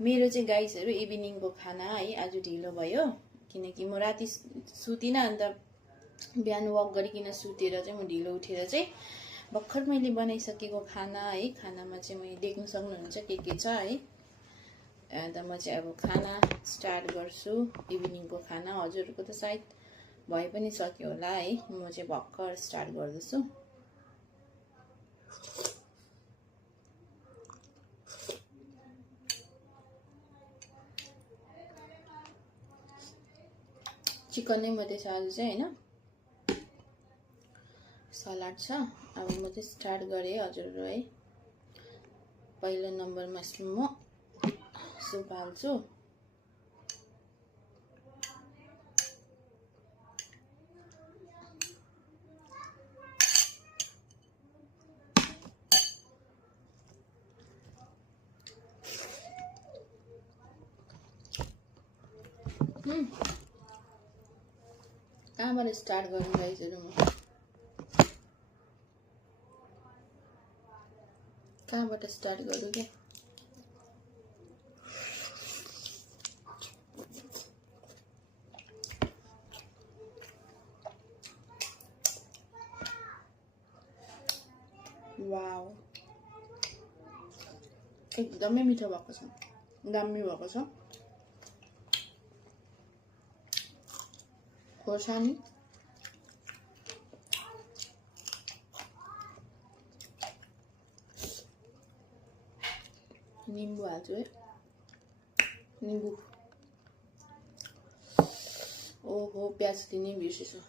मेरो चाहिँ गाइसहरु इभिनिङको खाना है आज ढिलो भयो किनकि म राति सुतिन अन्त बिहान वक गरिकिन सुतेर चाहिँ म ढिलो उठेर चाहिँ भर्खर मैले बनाइसकेको खाना है खानामा चाहिँ मैले देख्न सक्नुहुन्छ के छ है अन्त म चाहिँ अब खाना स्टार्ट गर्छु इभिनिङको खाना हजुरहरुको त सायद भए पनि सक्यो होला है म चाहिँ भर्खर स्टार्ट गर्दैछु चिकन नै मात्रै छ आज चाहिँ हैन सलाड छ अब म चाहिँ स्टार्ट गरे हजुरहरु है पहिलो नम्बरमा म सुप हाल्छु कहाँबाट स्टार्ट गर्नु गाइसहरु म कहाँबाट स्टार्ट गरौँ के वाउ एकदमै मिठो भएको छ दामी भएको छ खोर्सानी निम्बु हाल्छु है निम्बु ओहो प्याज दिनै बिर्सेछु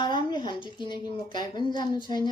आरामले खान्छु किनकि म काहीँ पनि जानु छैन